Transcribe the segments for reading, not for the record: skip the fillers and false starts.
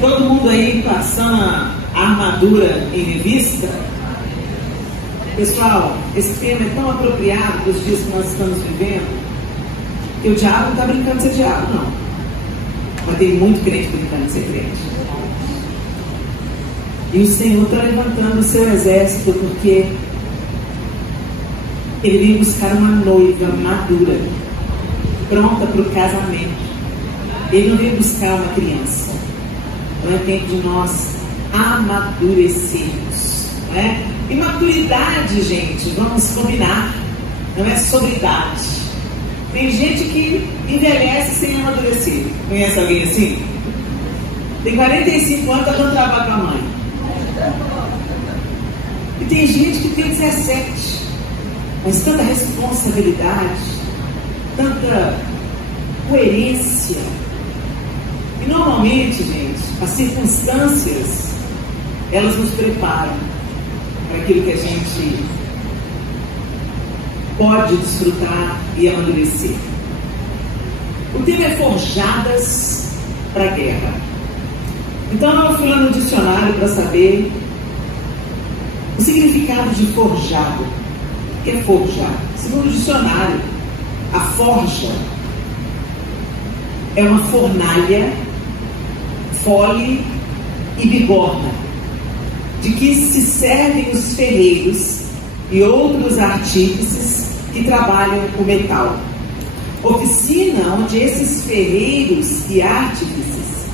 Todo mundo aí passando a armadura em revista. Pessoal, esse tema é tão apropriado para os dias que nós estamos vivendo, que o diabo não está brincando de ser diabo, não. Mas tem muito crente brincando de ser crente. E o Senhor está levantando o seu exército, porque Ele vem buscar uma noiva madura, pronta para o casamento. Ele não vem buscar uma criança. Então é tempo de nós amadurecermos, né? E maturidade, gente, vamos combinar, não é sobre idade. Tem gente que envelhece sem amadurecer. Conhece alguém assim? Tem 45 anos, está dando trabalho com a mãe. E tem gente que tem 17, mas tanta responsabilidade, tanta coerência. E normalmente, gente, as circunstâncias, elas nos preparam para aquilo que a gente pode desfrutar e amadurecer. O tema é forjadas para a guerra. Então eu fui lá no dicionário para saber o significado de forjado. O que é forjado? Segundo o dicionário, a forja é uma fornalha, fole e bigorna, de que se servem os ferreiros e outros artífices que trabalham o metal. Oficina onde esses ferreiros e artífices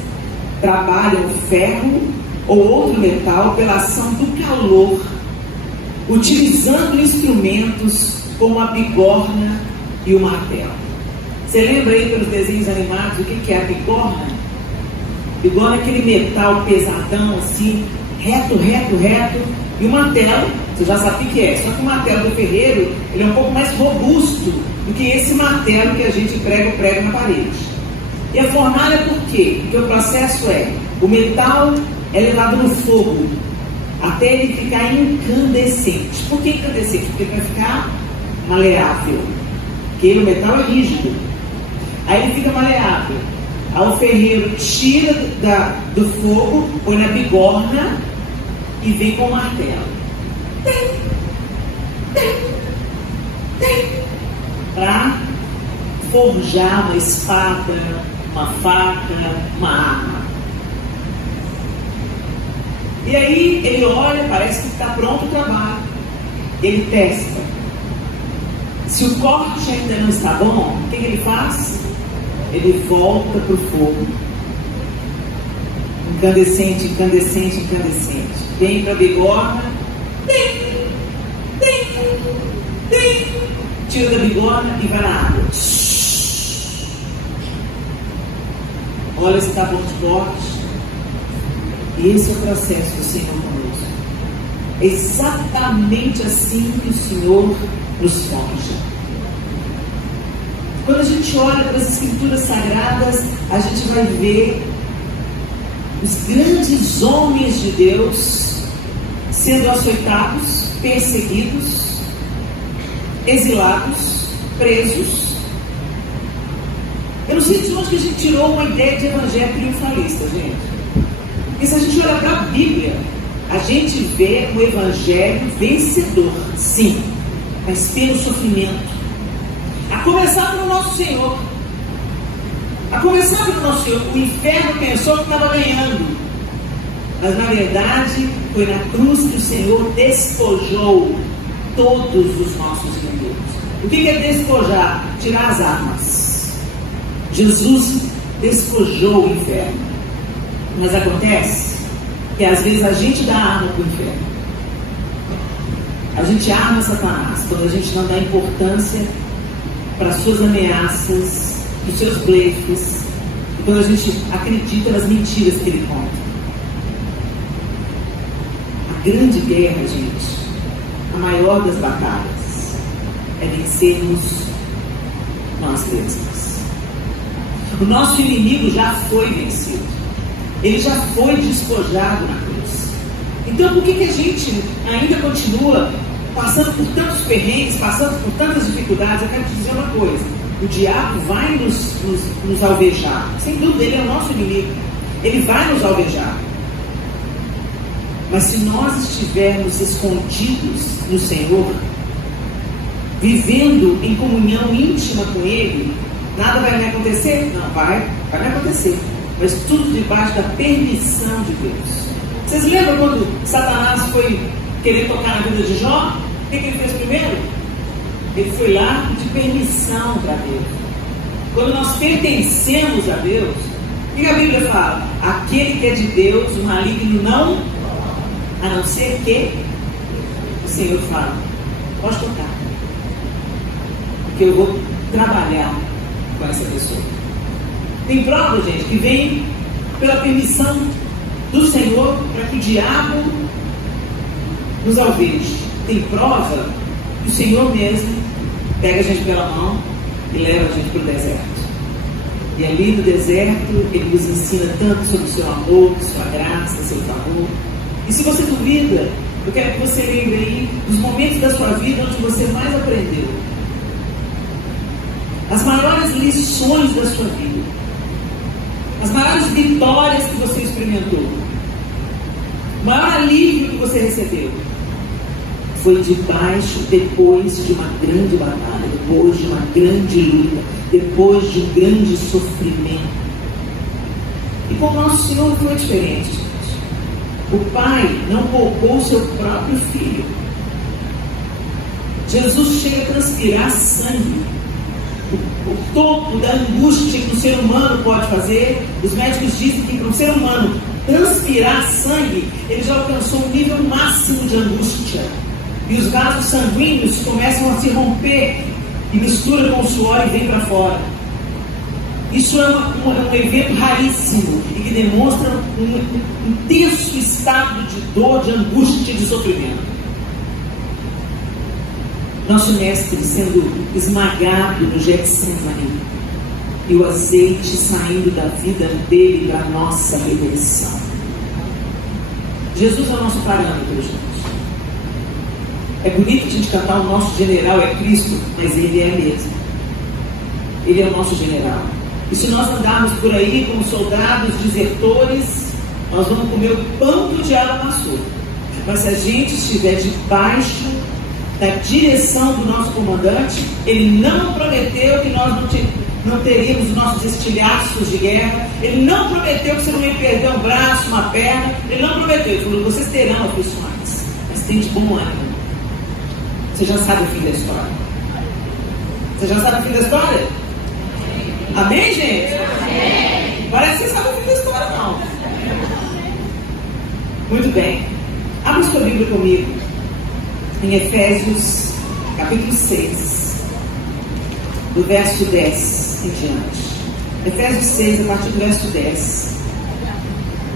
trabalham ferro ou outro metal pela ação do calor, utilizando instrumentos como a bigorna e o martelo. Você lembra aí pelos desenhos animados o que é a bigorna? Bigorna é aquele metal pesadão assim, reto, e o martelo, você já sabe o que é, só que o martelo do ferreiro, ele é um pouco mais robusto do que esse martelo que a gente prega o prego na parede. E a fornalha por quê? Porque o processo é, o metal é levado no fogo, até ele ficar incandescente. Por que incandescente? Porque vai ficar maleável, porque o metal é rígido, aí ele fica maleável. Aí o ferreiro tira do fogo, põe na bigorna e vem com o martelo. Para forjar uma espada, uma faca, uma arma. E aí ele olha, parece que está pronto o trabalho. Ele testa. Se o corte ainda não está bom, o que ele faz? Ele volta para o fogo. Incandescente. Vem para a bigorna. Tira da bigorna e vai na água. Olha se está bom de corte. E esse é o processo do Senhor conosco. É exatamente assim que o Senhor nos forja. Quando a gente olha para as Escrituras Sagradas, a gente vai ver os grandes homens de Deus sendo açoitados, perseguidos, exilados, presos. Eu não sei de onde que a gente tirou uma ideia de evangelho triunfalista, gente. Porque se a gente olhar para a Bíblia, a gente vê um evangelho vencedor, sim, mas pelo sofrimento. A começar pelo nosso Senhor. O inferno pensou que estava ganhando. Mas na verdade, foi na cruz que o Senhor despojou todos os nossos inimigos. O que é despojar? Tirar as armas. Jesus despojou o inferno. Mas acontece que às vezes a gente dá arma para o inferno. A gente arma Satanás quando a gente não dá importância para as suas ameaças, para os seus blefes, e quando a gente acredita nas mentiras que ele conta. A grande guerra, gente, a maior das batalhas, é vencermos nós mesmos. O nosso inimigo já foi vencido. Ele já foi despojado na cruz. Então por que a gente ainda continua passando por tantos perrengues, passando por tantas dificuldades? Eu quero te dizer uma coisa: o diabo vai nos alvejar, sem dúvida, ele é o nosso inimigo. Ele vai nos alvejar. Mas se nós estivermos escondidos no Senhor, vivendo em comunhão íntima com Ele, nada vai me acontecer? Não, vai me acontecer. Mas tudo debaixo da permissão de Deus. Vocês lembram quando Satanás foi querer tocar na vida de Jó? O que ele fez primeiro? Ele foi lá pedir permissão para Deus. Quando nós pertencemos a Deus, o que a Bíblia fala? Aquele que é de Deus, o maligno não, a não ser que o Senhor fala, pode tocar, porque eu vou trabalhar com essa pessoa. Tem prova, gente, que vem pela permissão do Senhor para que o diabo nos alveje. Tem prova que o Senhor mesmo pega a gente pela mão e leva a gente para o deserto. E ali no deserto Ele nos ensina tanto sobre o seu amor, sua graça, seu favor. E se você duvida, eu quero que você lembre aí dos momentos da sua vida onde você mais aprendeu, as maiores lições da sua vida, as maiores vitórias que você experimentou, o maior alívio que você recebeu foi depois de uma grande batalha, depois de uma grande luta, depois de um grande sofrimento. E com o nosso Senhor foi diferente, gente. O Pai não poupou o seu próprio Filho. Jesus chega a transpirar sangue. O topo da angústia que o ser humano pode fazer, os médicos dizem que para um ser humano transpirar sangue, ele já alcançou um nível máximo de angústia. E os vasos sanguíneos começam a se romper e misturam com o suor e vem para fora. Isso é um evento raríssimo e que demonstra um intenso estado de dor, de angústia e de sofrimento. Nosso mestre sendo esmagado no Getsemane e o azeite saindo da vida dele para a nossa redenção. Jesus é o nosso parâmetro, gente. É bonito a gente cantar o nosso general é Cristo, mas Ele é mesmo. Ele é o nosso general. E se nós andarmos por aí como soldados desertores, nós vamos comer o pão que o diabo amassou. Mas se a gente estiver debaixo da direção do nosso comandante, ele não prometeu que nós não teríamos os nossos estilhaços de guerra. Ele não prometeu que você não ia perder um braço, uma perna. Ele não prometeu. Ele falou, vocês terão aflições, mas tem de bom ânimo. Você já sabe o fim da história. Você já sabe o fim da história? Amém, gente? Amém. Parece que você sabe o fim da história, não. Muito bem. Abra sua Bíblia comigo em Efésios, capítulo 6, do verso 10 em diante. Efésios 6, a partir do verso 10.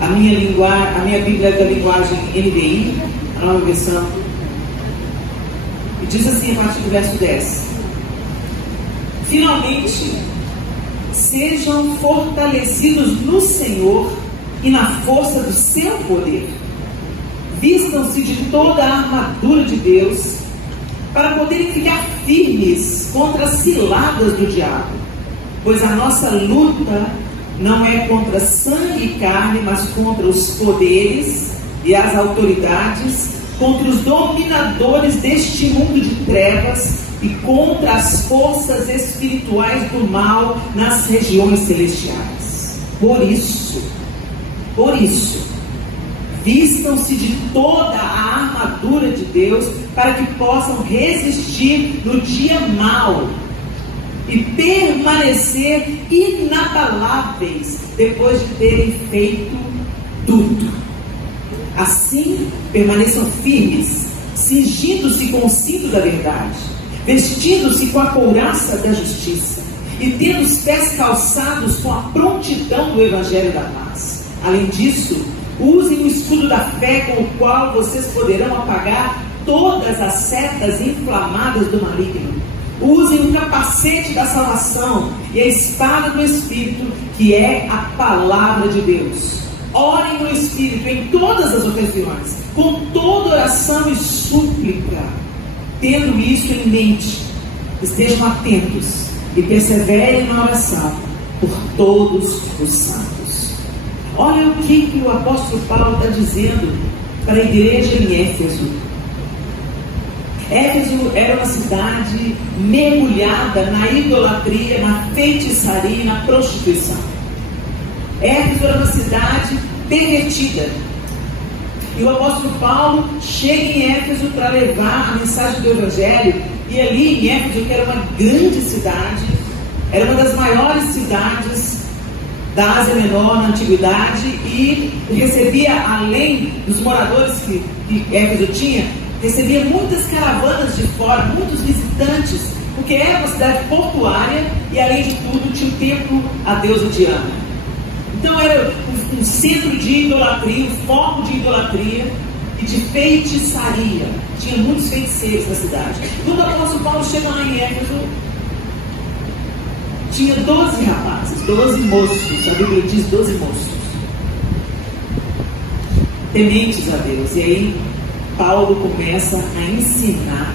A minha Bíblia é da linguagem NVI, a nova versão. E diz assim a partir do verso 10. Finalmente, sejam fortalecidos no Senhor e na força do seu poder. Vistam-se de toda a armadura de Deus, para poderem ficar firmes contra as ciladas do diabo. Pois a nossa luta não é contra sangue e carne, mas contra os poderes e as autoridades, contra os dominadores deste mundo de trevas e contra as forças espirituais do mal nas regiões celestiais. Por isso, vistam-se de toda a armadura de Deus para que possam resistir no dia mau e permanecer inabaláveis depois de terem feito tudo. Assim, permaneçam firmes, cingindo-se com o cinto da verdade, vestindo-se com a couraça da justiça e tendo os pés calçados com a prontidão do Evangelho da paz. Além disso, usem o escudo da fé com o qual vocês poderão apagar todas as setas inflamadas do maligno. Usem o capacete da salvação e a espada do Espírito, que é a palavra de Deus. Orem no Espírito em todas as ocasiões, com toda oração e súplica. Tendo isso em mente, estejam atentos e perseverem na oração por todos os santos. Olha o que o apóstolo Paulo está dizendo para a igreja em Éfeso. Éfeso era uma cidade mergulhada na idolatria, na feitiçaria e na prostituição. Éfeso era uma cidade pervertida. E o apóstolo Paulo chega em Éfeso para levar a mensagem do Evangelho. E ali em Éfeso, que era uma grande cidade, era uma das maiores cidades da Ásia Menor na antiguidade, e recebia, além dos moradores que Éfeso tinha, recebia muitas caravanas de fora, muitos visitantes, porque era uma cidade portuária e, além de tudo, tinha o templo à deusa Diana. Então era um centro de idolatria, um foco de idolatria e de feitiçaria. Tinha muitos feiticeiros na cidade. Quando o apóstolo Paulo chega lá em Éfeso, tinha 12 rapazes, 12 moços, a Bíblia diz 12 moços, tementes a Deus. E aí Paulo começa a ensinar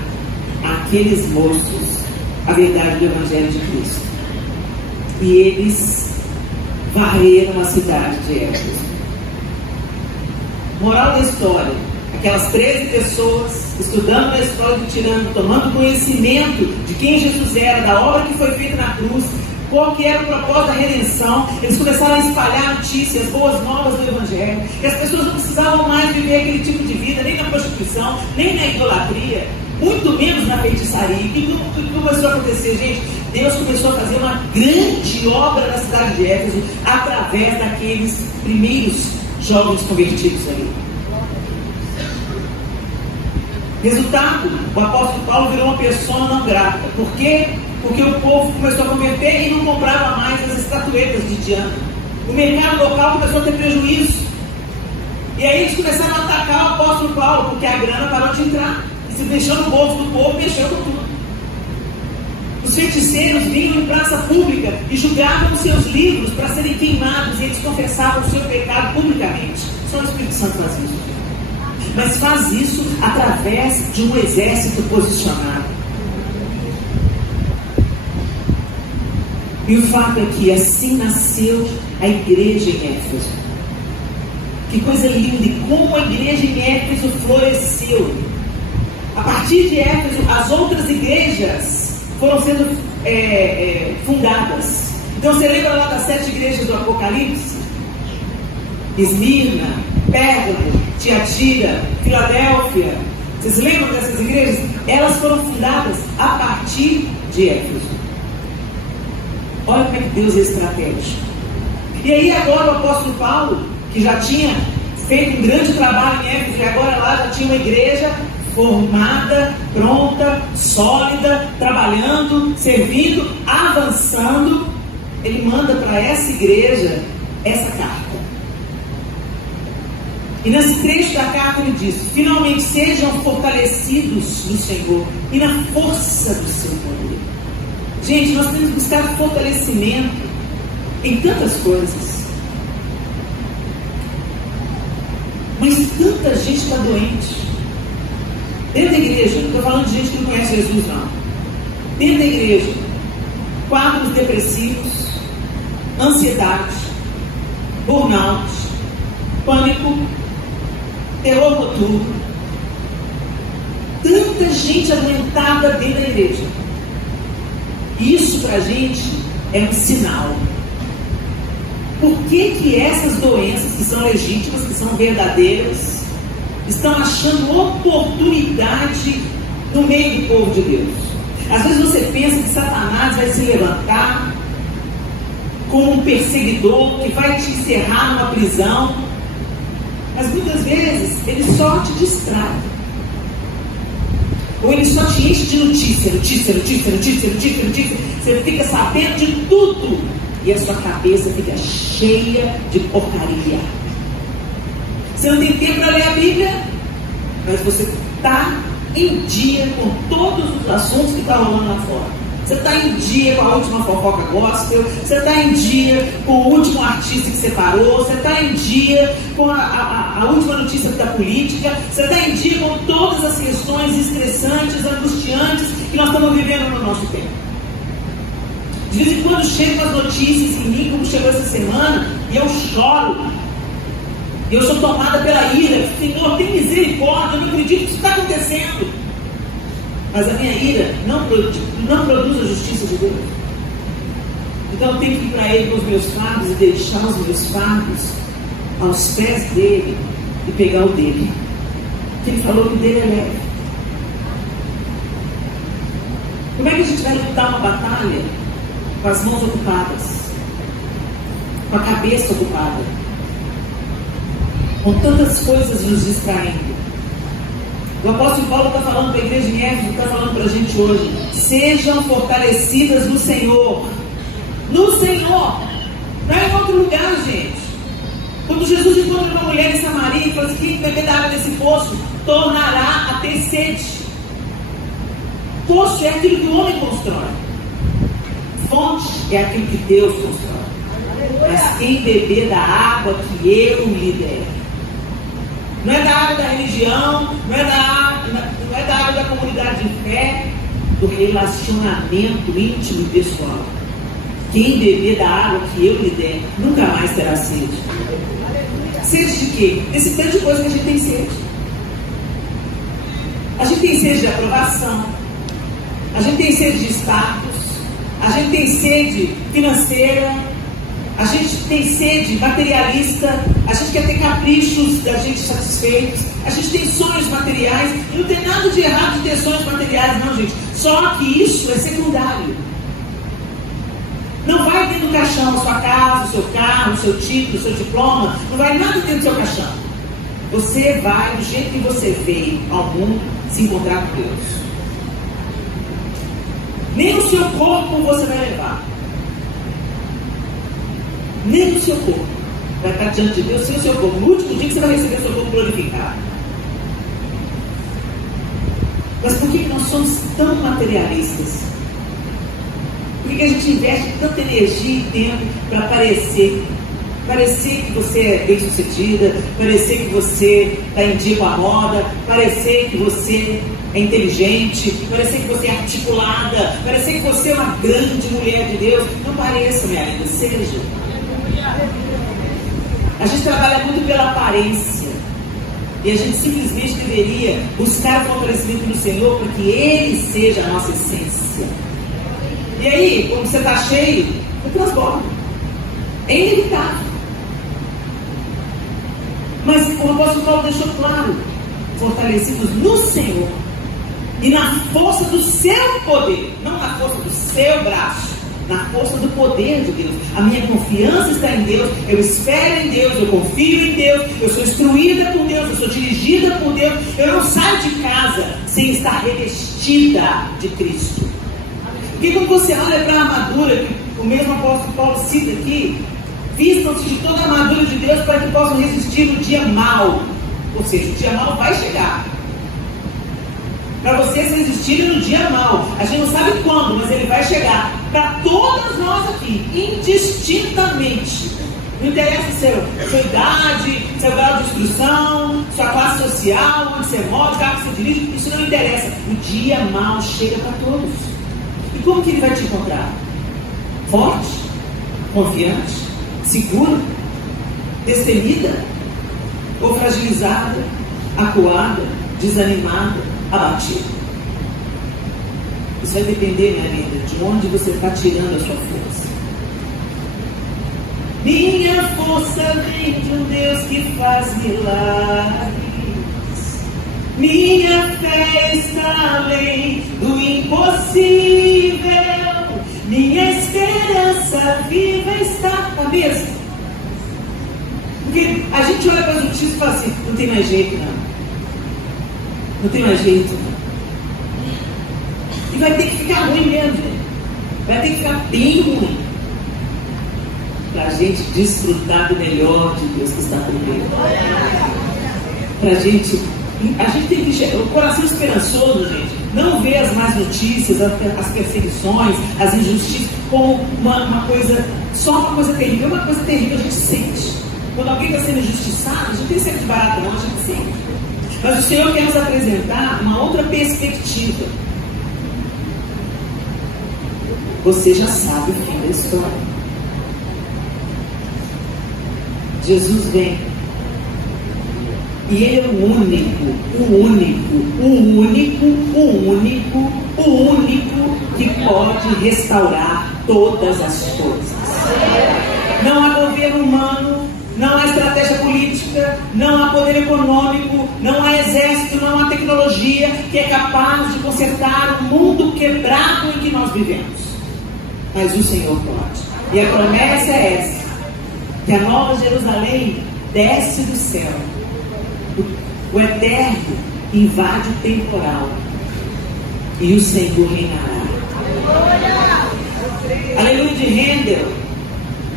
aqueles moços a verdade do Evangelho de Cristo. E eles varreram a cidade de Éfeso. Moral da história: aquelas 13 pessoas estudando a história do tirano, tomando conhecimento de quem Jesus era, da obra que foi feita na cruz, qual que era o propósito da redenção, eles começaram a espalhar notícias, boas novas do Evangelho, que as pessoas não precisavam mais viver aquele tipo de vida, nem na prostituição, nem na idolatria, muito menos na feitiçaria. E o que começou a acontecer, gente? Deus começou a fazer uma grande obra na cidade de Éfeso, através daqueles primeiros jovens convertidos ali. Resultado, o apóstolo Paulo virou uma pessoa não grata. Por quê? Porque o povo começou a converter e não comprava mais as estatuetas de Diana. O mercado local começou a ter prejuízo. E aí eles começaram a atacar o apóstolo Paulo, porque a grana parou de entrar. E se deixou no bolso do povo, mexeu com tudo. Os feiticeiros vinham em praça pública e julgavam os seus livros para serem queimados, e eles confessavam o seu pecado publicamente. Só o Espírito Santo faz isso. Mas faz isso através de um exército posicionado. E o fato é que assim nasceu a igreja em Éfeso. Que coisa linda! E como a igreja em Éfeso floresceu. A partir de Éfeso, as outras igrejas foram sendo fundadas. Então você lembra lá das 7 igrejas do Apocalipse? Esmirna, Pérgamo, Tiatira, Filadélfia. Vocês lembram dessas igrejas? Elas foram fundadas a partir de Éfeso. Olha como é que Deus é estratégico. E aí agora o apóstolo Paulo, que já tinha feito um grande trabalho em Éfeso, e agora lá já tinha uma igreja formada, pronta, sólida, trabalhando, servindo, avançando, ele manda para essa igreja essa carta. E nesse trecho da carta ele diz: finalmente sejam fortalecidos no Senhor e na força do seu poder. Gente, nós temos que buscar fortalecimento em tantas coisas. Mas tanta gente está doente. Dentro da igreja, não estou falando de gente que não conhece Jesus, não. Dentro da igreja, quadros depressivos, ansiedade, burnout, pânico, terror noturno. Tanta gente adoentada dentro da igreja. Isso para a gente é um sinal. Por que essas doenças, que são legítimas, que são verdadeiras, estão achando oportunidade no meio do povo de Deus? Às vezes você pensa que Satanás vai se levantar como um perseguidor que vai te encerrar numa prisão, mas muitas vezes ele só te distrai. Ou ele só te enche de notícia. Você fica sabendo de tudo e a sua cabeça fica cheia de porcaria. Você não tem tempo para ler a Bíblia, mas você está em dia com todos os assuntos que estão rolando lá fora. Você está em dia com a última fofoca gospel, você está em dia com o último artista que separou, você está em dia com a última notícia da política, você está em dia com todas as questões estressantes, angustiantes que nós estamos vivendo no nosso tempo. De vez em quando chegam as notícias em mim, como chegou essa semana, e eu choro, E eu sou tomada pela ira. Senhor, tem misericórdia, eu não acredito que isso está acontecendo. Mas a minha ira não produz a justiça de Deus. Então eu tenho que ir para Ele com os meus fardos e deixar os meus fardos aos pés dele e pegar o dele. Porque Ele falou que o dele é leve. Como é que a gente vai lutar uma batalha com as mãos ocupadas, com a cabeça ocupada, com tantas coisas nos distraindo? O apóstolo Paulo está falando para a igreja em Éfeso, está falando para a gente hoje: sejam fortalecidas no Senhor. No Senhor, não é em outro lugar, gente. Quando Jesus encontra uma mulher em Samaria e fala assim: quem beber da água desse poço tornará a ter sede. Poço é aquilo que o homem constrói, fonte é aquilo que Deus constrói. Mas quem beber da água que eu lhe der, não é da água da religião, não é da água da comunidade de fé, do relacionamento íntimo e pessoal. Quem beber da água que eu lhe der, nunca mais terá sede. Sede de quê? Desse tanto de coisa que a gente tem sede. A gente tem sede de aprovação, a gente tem sede de status, a gente tem sede financeira, a gente tem sede materialista, a gente quer ter caprichos da gente satisfeitos, a gente tem sonhos materiais, e não tem nada de errado de ter sonhos materiais, não, gente. Só que isso é secundário. Não vai dentro do caixão a sua casa, o seu carro, o seu título, o seu diploma, não vai nada dentro do seu caixão. Você vai, do jeito que você veio ao mundo, se encontrar com Deus. Nem o seu corpo você vai levar. Nem o seu corpo vai estar diante de Deus sem o seu corpo. No último dia que você vai receber o seu corpo glorificado. Mas por que nós somos tão materialistas? Por que a gente investe tanta energia e tempo para parecer que você é bem sucedida, parecer que você está em dia com a moda, parecer que você é inteligente, parecer que você é articulada, parecer que você é uma grande mulher de Deus? Não pareça, minha linda, seja. A gente trabalha muito pela aparência e a gente simplesmente deveria buscar o fortalecimento do Senhor para que Ele seja a nossa essência. E aí, quando você está cheio, você transborda. É inevitável. Mas o apóstolo Paulo deixou claro: fortalecidos no Senhor e na força do seu poder, não na força do seu braço, na força do poder de Deus. A minha confiança está em Deus, eu espero em Deus, eu confio em Deus, eu sou instruída por Deus, eu sou dirigida por Deus. Eu não saio de casa sem estar revestida de Cristo. Porque quando você olha para a armadura que o mesmo apóstolo Paulo cita aqui: vistam-se de toda a armadura de Deus para que possam resistir no dia mau. Ou seja, o dia mau vai chegar. Para vocês resistirem no dia mau. A gente não sabe quando, mas ele vai chegar. Para todas nós aqui, indistintamente. Não interessa sua idade, seu grau de instrução, sua classe social, onde você mora, o carro que você dirige. Isso não interessa. O dia mau chega para todos. E como que ele vai te encontrar? Forte? Confiante? Segura? Destemida? Ou fragilizada? Acuada? Desanimada? Abatida? Isso vai depender, minha linda, de onde você está tirando a sua força. Minha força vem de um Deus que faz milagres. Minha fé está além do impossível. Minha esperança viva está à mesa. Porque a gente olha para as notícias e fala assim: não tem mais jeito, não. Não tem mais jeito, não. E vai ter que ficar ruim mesmo, gente. Vai ter que ficar bem ruim para a gente desfrutar do melhor de Deus que está por dentro. A gente tem que o coração esperançoso, gente, não vê as más notícias, as perseguições, as injustiças como uma coisa, só uma coisa terrível. Uma coisa terrível a gente sente. Quando alguém está sendo injustiçado, a gente não tem sempre de barato, não, a gente sente. Mas o Senhor quer nos apresentar uma outra perspectiva. Você já sabe o fim da história. Jesus vem E Ele é o único que pode restaurar todas as coisas. Não há governo humano, não há estratégia política, não há poder econômico, não há exército, não há tecnologia que é capaz de consertar o mundo quebrado em que nós vivemos. Mas o Senhor pode. E a promessa é essa, que a Nova Jerusalém desce do céu. O eterno invade o temporal e o Senhor reinará. Aleluia de Handel.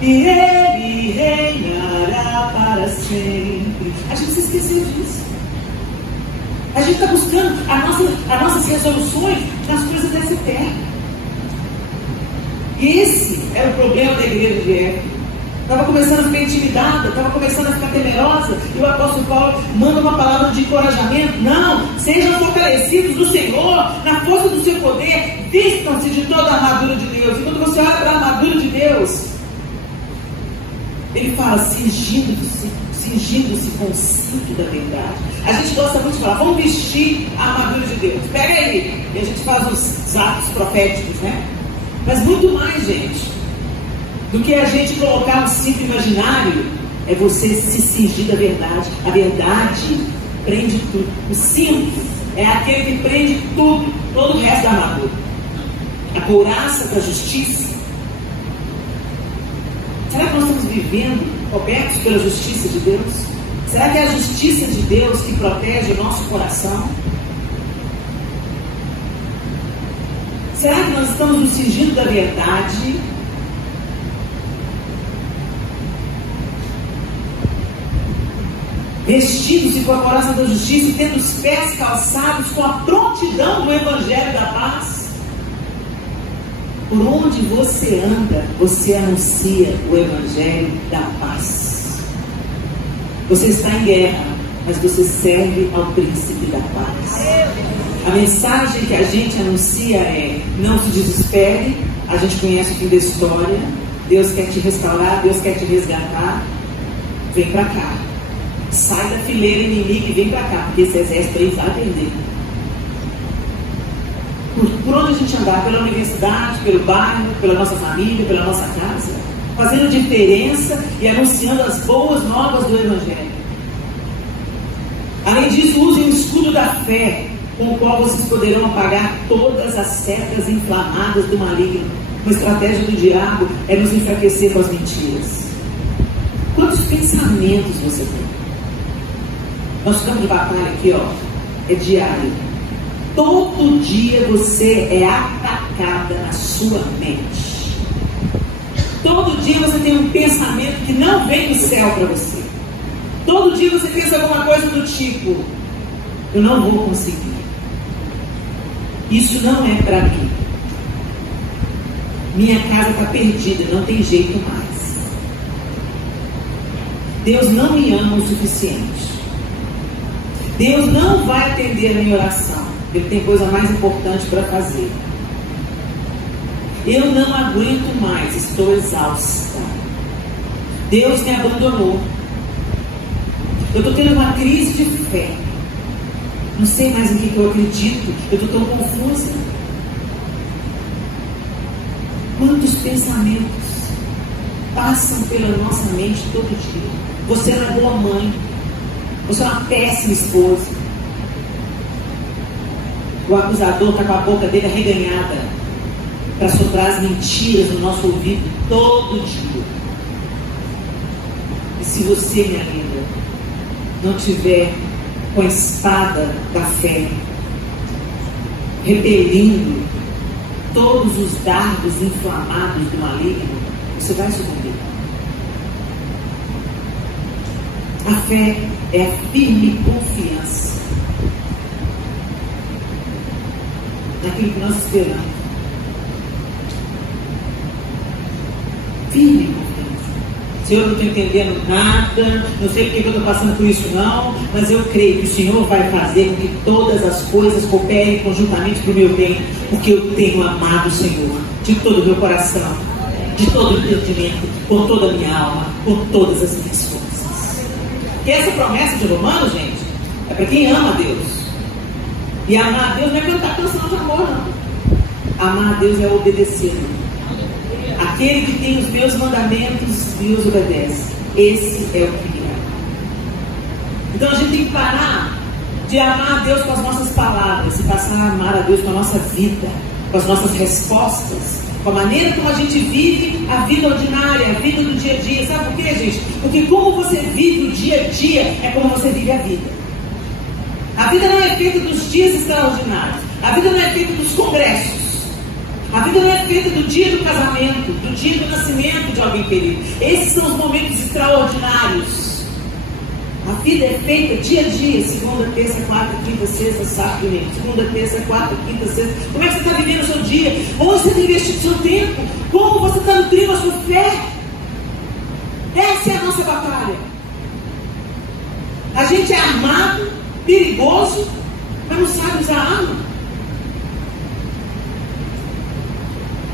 E Ele reinará para sempre. A gente se esqueceu disso. A gente está buscando as nossas resoluções nas coisas dessa terra. E esse era o problema da igreja de Éfeso. Estava começando a ficar intimidada, estava começando a ficar temerosa, e o apóstolo Paulo manda uma palavra de encorajamento. Não, sejam fortalecidos do Senhor, na força do seu poder, vistam-se de toda a armadura de Deus. E quando você olha para a armadura de Deus, ele fala, cingindo-se com o cinto da verdade. A gente gosta muito de falar, vamos vestir a armadura de Deus. Pega aí, e a gente faz os atos proféticos, né? Mas muito mais, gente, do que a gente colocar um cinto imaginário, é você se cingir da verdade. A verdade prende tudo. O cinto é aquele que prende tudo, todo o resto da armadura. A couraça da justiça. Será que nós estamos vivendo cobertos pela justiça de Deus? Será que é a justiça de Deus que protege o nosso coração? Será que nós estamos nos cingindo da verdade? Vestidos-se com a couraça da justiça e tendo os pés calçados com a prontidão do Evangelho da paz? Por onde você anda, você anuncia o Evangelho da paz. Você está em guerra, mas você serve ao príncipe da paz. A mensagem que a gente anuncia é: não se desespere, a gente conhece o fim da história, Deus quer te restaurar, Deus quer te resgatar, vem para cá. Sai da fileira inimiga e vem para cá, porque esse exército aí vai vender. Por onde a gente andar? Pela universidade, pelo bairro, pela nossa família, pela nossa casa, fazendo diferença e anunciando as boas novas do Evangelho. Além disso, usem o escudo da fé, com o qual vocês poderão apagar todas as setas inflamadas do maligno. Uma estratégia do diabo é nos enfraquecer com as mentiras. Quantos pensamentos você tem? Nosso campo de batalha aqui, ó, é diário. Todo dia você é atacada na sua mente. Todo dia você tem um pensamento que não vem do céu para você. Todo dia você pensa alguma coisa do tipo: eu não vou conseguir. Isso não é para mim. Minha casa está perdida, não tem jeito mais. Deus não me ama o suficiente. Deus não vai atender a minha oração. Ele tem coisa mais importante para fazer. Eu não aguento mais, estou exausta. Deus me abandonou. Eu estou tendo uma crise de fé. Não sei mais em que eu acredito. Eu estou tão confusa. Quantos pensamentos passam pela nossa mente todo dia? Você não é boa mãe. Você é uma péssima esposa. O acusador está com a boca dele arreganhada para soprar as mentiras no nosso ouvido todo dia. E se você, minha linda, não tiver com a espada da fé repelindo todos os dardos inflamados do maligno, você vai sucumbir. A fé é a firme confiança naquilo que nós esperamos. Firme confiança. Senhor, eu não estou entendendo nada, não sei porque eu estou passando por isso não, mas eu creio que o Senhor vai fazer com que todas as coisas cooperem conjuntamente para o meu bem, porque eu tenho amado o Senhor de todo o meu coração, de todo o meu entendimento, por toda a minha alma, por todas as minhas forças. Porque essa promessa de Romanos, gente, é para quem ama a Deus. E amar a Deus não é cantar canção de amor, não. Amar a Deus é obedecer. Aquele que tem os meus mandamentos e os obedece. Esse é o que me ama. Então a gente tem que parar de amar a Deus com as nossas palavras e passar a amar a Deus com a nossa vida, com as nossas respostas, com a maneira como a gente vive a vida ordinária, a vida do dia a dia. Sabe por quê, gente? Porque como você vive o dia a dia é como você vive a vida. A vida não é feita dos dias extraordinários. A vida não é feita dos congressos. A vida não é feita do dia do casamento, do dia do nascimento de alguém querido. Esses são os momentos extraordinários. A vida é feita dia a dia, segunda, terça, quarta, quinta, sexta, sábado e domingo. Segunda, terça, quarta, quinta, sexta. Como é que você está vivendo o seu dia? Onde você tem investido o seu tempo? Como você está nutrindo a sua fé? Essa é a nossa batalha. A gente é armado, perigoso, mas não sabe usar arma.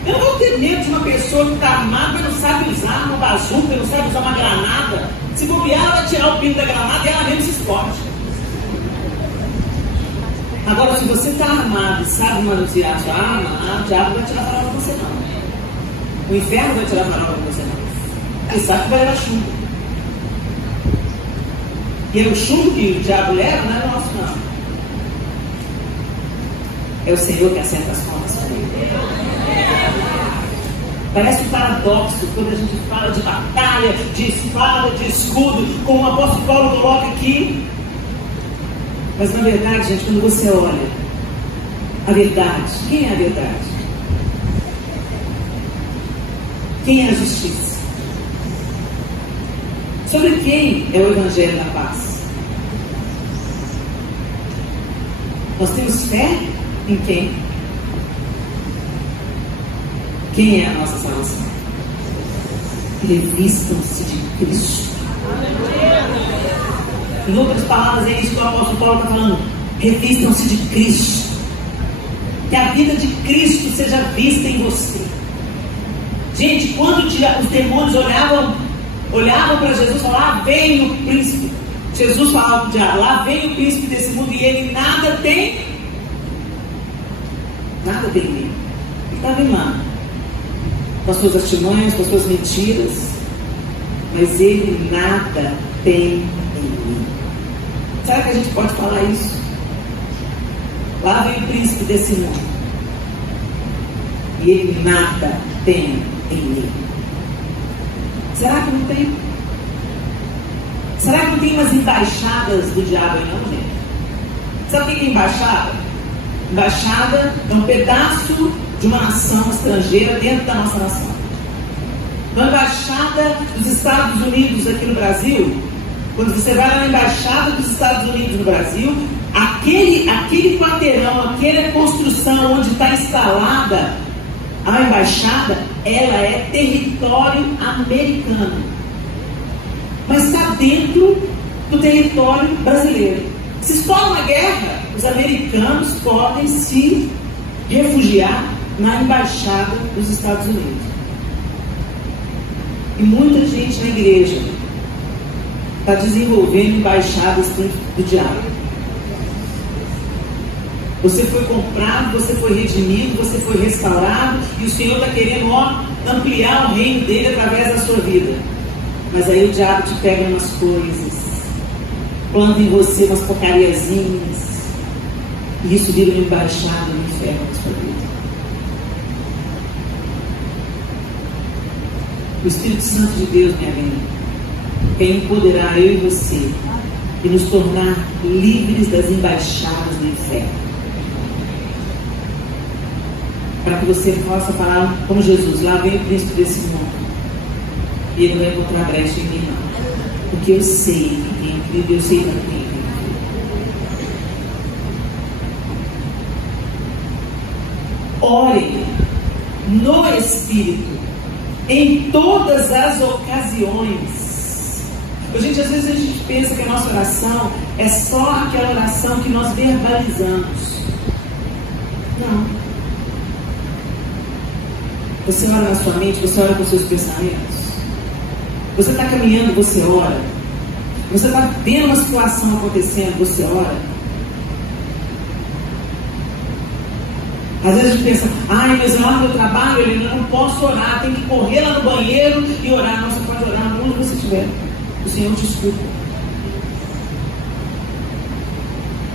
Eu não vou ter medo de uma pessoa que está armada, mas não sabe usar uma bazuca, não sabe usar uma granada. Se bobear, ela vai tirar o pino da granada e ela mesmo se explode. Agora, se você está armado e sabe manusear a sua arma, o diabo vai tirar a palavra de você não. O inferno vai tirar a palavra de você não. Ele sabe que vai levar chumbo. E é o chumbo que o diabo leva, não é nosso não. É o Senhor que acerta as contas com ele. Parece um paradoxo quando a gente fala de batalha, de espada, de escudo, como o apóstolo Paulo coloca aqui. Mas na verdade, gente, quando você olha a verdade, quem é a verdade? Quem é a justiça? Sobre quem é o Evangelho da Paz? Nós temos fé em quem? Quem é a nossa salvação? Revistam-se de Cristo. Em outras palavras, é isso que o apóstolo Paulo está falando. Revistam-se de Cristo. Que a vida de Cristo seja vista em você. Gente, quando os demônios olhavam para Jesus e falavam, lá vem o príncipe. Jesus falava para o diabo, lá vem o príncipe desse mundo e ele nada tem. Nada tem nele. Ele estava imando. Com as suas artimanhas, com as suas mentiras, mas ele nada tem em mim. Será que a gente pode falar isso? Lá vem o príncipe desse mundo e ele nada tem em mim. Será que não tem? Será que não tem umas embaixadas do diabo aí não, gente? Sabe o que é embaixada? Embaixada é um pedaço de uma nação estrangeira dentro da nossa nação. Na embaixada dos Estados Unidos aqui no Brasil, quando você vai na embaixada dos Estados Unidos no Brasil, aquele quarteirão, aquela construção onde está instalada a embaixada, ela é território americano, mas está dentro do território brasileiro. Se estoura uma guerra, os americanos podem se refugiar na embaixada dos Estados Unidos. E muita gente na igreja está desenvolvendo embaixadas do diabo. Você foi comprado, você foi redimido, você foi restaurado e o Senhor está querendo ampliar o reino dele através da sua vida. Mas aí o diabo te pega umas coisas, planta em você umas porcariazinhas e isso vira uma embaixada no inferno da sua vida. O Espírito Santo de Deus, minha amiga, quer empoderar eu e você e nos tornar livres das embaixadas do inferno. Para que você possa falar como Jesus, lá vem o príncipe desse mundo e ele não vai encontrar brecha em mim não, porque eu sei quem é incrível, eu sei para quem é incrível. Ore no Espírito em todas as ocasiões. Gente, às vezes a gente pensa que a nossa oração é só aquela oração que nós verbalizamos. Não. Você ora na sua mente, você ora com os seus pensamentos. Você está caminhando, você ora. Você está vendo uma situação acontecendo, você ora. Às vezes a gente pensa, mas lá no meu trabalho eu não posso orar, tem que correr lá no banheiro e orar. Não, você pode orar onde você estiver. O Senhor te escuta.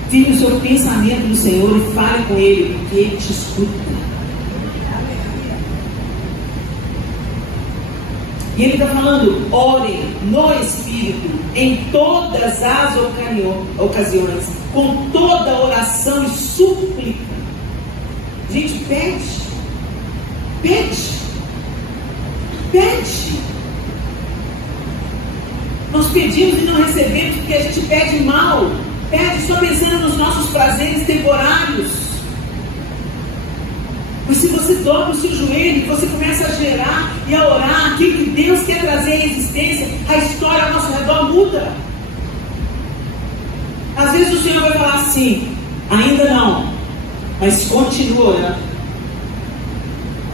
Tire o seu pensamento do Senhor e fale com Ele, porque Ele te escuta. E Ele está falando, orem no Espírito, em todas as ocasiões, com toda oração e súplica. Gente, pede. Nós pedimos e não recebemos porque a gente pede mal. Pede só pensando nos nossos prazeres temporários. Mas se você dobra o seu joelho e você começa a gerar e a orar aquilo que Deus quer trazer à existência, a história ao nosso redor muda. Às vezes o Senhor vai falar assim, ainda não, mas continua orando.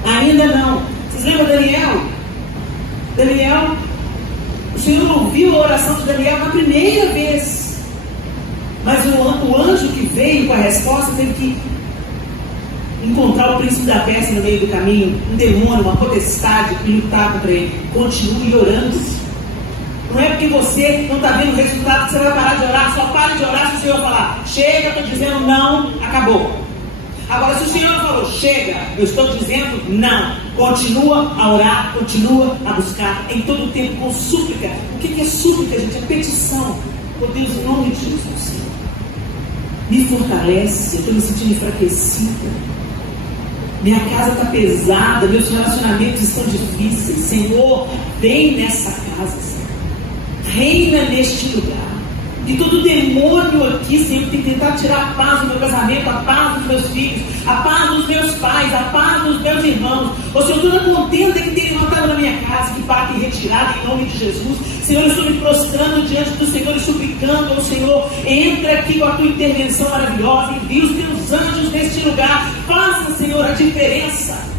Ainda não. Vocês lembram de Daniel? Daniel, o Senhor ouviu a oração de Daniel na primeira vez. Mas o anjo que veio com a resposta teve que encontrar o príncipe da Pérsia no meio do caminho, um demônio, uma potestade, e lutar contra ele. Continue orando. Não é porque você não está vendo o resultado que você vai parar de orar. Só pare de orar se o Senhor falar, chega, estou dizendo não, acabou. Agora, se o Senhor falou, chega, eu estou dizendo não, continua a orar, continua a buscar, em todo o tempo com súplica. O que é súplica, gente? É petição. Oh Deus, em nome de Jesus, Senhor, me fortalece, eu estou me sentindo enfraquecida, minha casa está pesada, meus relacionamentos estão difíceis. Senhor, vem nessa casa, Senhor, reina neste lugar. E todo demônio aqui, Senhor, tem que tentar tirar a paz do meu casamento, a paz dos meus filhos, a paz dos meus pais, a paz dos meus irmãos. Ô Senhor, toda contenda que tem levantado na minha casa, que para que retirada em nome de Jesus. Senhor, eu estou me prostrando diante do Senhor e suplicando ao Senhor, entra aqui com a tua intervenção maravilhosa, envia os teus anjos neste lugar, faça, Senhor, a diferença.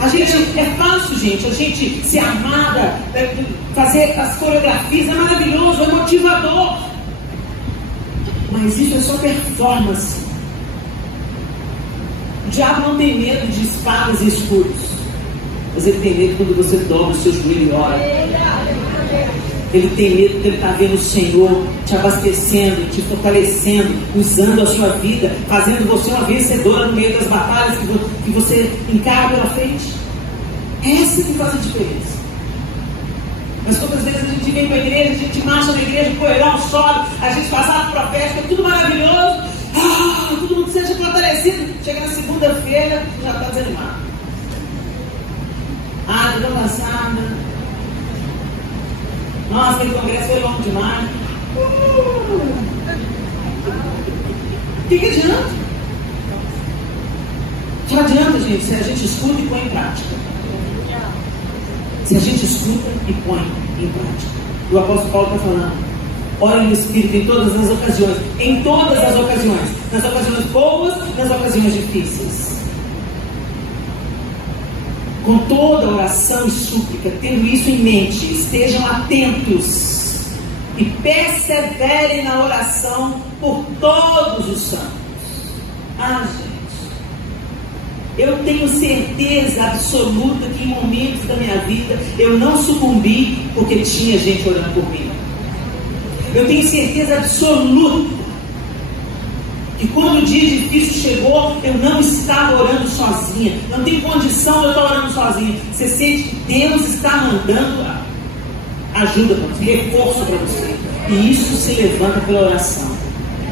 A gente, é fácil, gente, a gente ser amada, fazer as coreografias, é maravilhoso, é motivador. Mas isso é só performance. O diabo não tem medo de espadas e escudos, mas ele tem medo quando você dobra o seu joelho e ora. Ele tem medo porque ele está vendo o Senhor te abastecendo, te fortalecendo, usando a sua vida, fazendo você uma vencedora no meio das batalhas que você encara pela frente. É essa que faz a diferença. Mas quantas vezes a gente vem para a igreja, a gente marcha na igreja, o poeirão sobe, a gente faz ato profético, é tudo maravilhoso, todo mundo seja fortalecido. Chega na segunda-feira, já está desanimado. Estou cansada. Nossa, aquele congresso foi longo demais. O que adianta? Só adianta, gente, se a gente escuta e põe em prática. Se a gente escuta e põe em prática. O apóstolo Paulo está falando, ore no Espírito em todas as ocasiões. Em todas as ocasiões. Nas ocasiões boas, nas ocasiões difíceis. Com toda oração e súplica, tendo isso em mente, estejam atentos e perseverem na oração por todos os santos. Gente, eu tenho certeza absoluta que em momentos da minha vida eu não sucumbi porque tinha gente orando por mim. Eu tenho certeza absoluta que quando o dia difícil chegou, eu não estava orando sozinha. Não tem condição de eu estar orando sozinha. Você sente que Deus está mandando ajuda para você, reforço para você. E isso se levanta pela oração.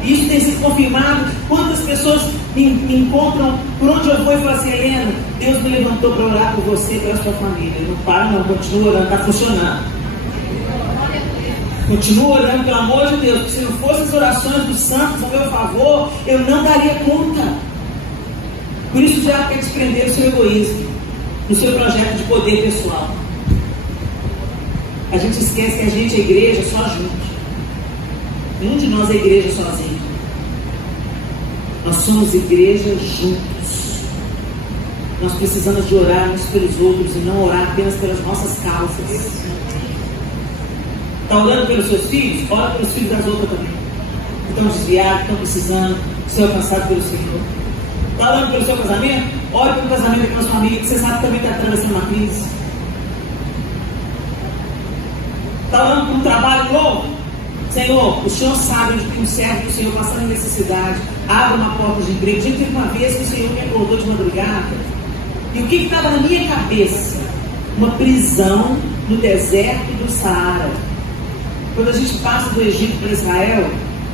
Isso tem sido confirmado. Quantas pessoas me encontram por onde eu vou e falam assim, Helena, Deus me levantou para orar por você e pela sua família. Não para não, continua orando, está funcionando. Continua orando, pelo amor de Deus, porque se não fossem as orações dos santos a meu favor, eu não daria conta. Por isso o diabo quer desprender o seu egoísmo, no seu projeto de poder pessoal. A gente esquece que a gente é igreja só junto. Nenhum de nós é igreja sozinho. Nós somos igreja juntos. Nós precisamos de orar uns pelos outros e não orar apenas pelas nossas causas. Está orando pelos seus filhos? Ora pelos filhos das outras também. Estão desviados, estão precisando ser alcançados pelo Senhor. Está orando pelo seu casamento? Ore pelo casamento daquela sua amiga que você sabe que também está atravessando uma crise. Está orando por um trabalho novo? Senhor, o Senhor sabe onde tem um servo do Senhor passando necessidade. Abra uma porta de emprego. Gente, teve uma vez que o Senhor me acordou de madrugada. E o que estava na minha cabeça? Uma prisão no deserto do Saara. Quando a gente passa do Egito para Israel,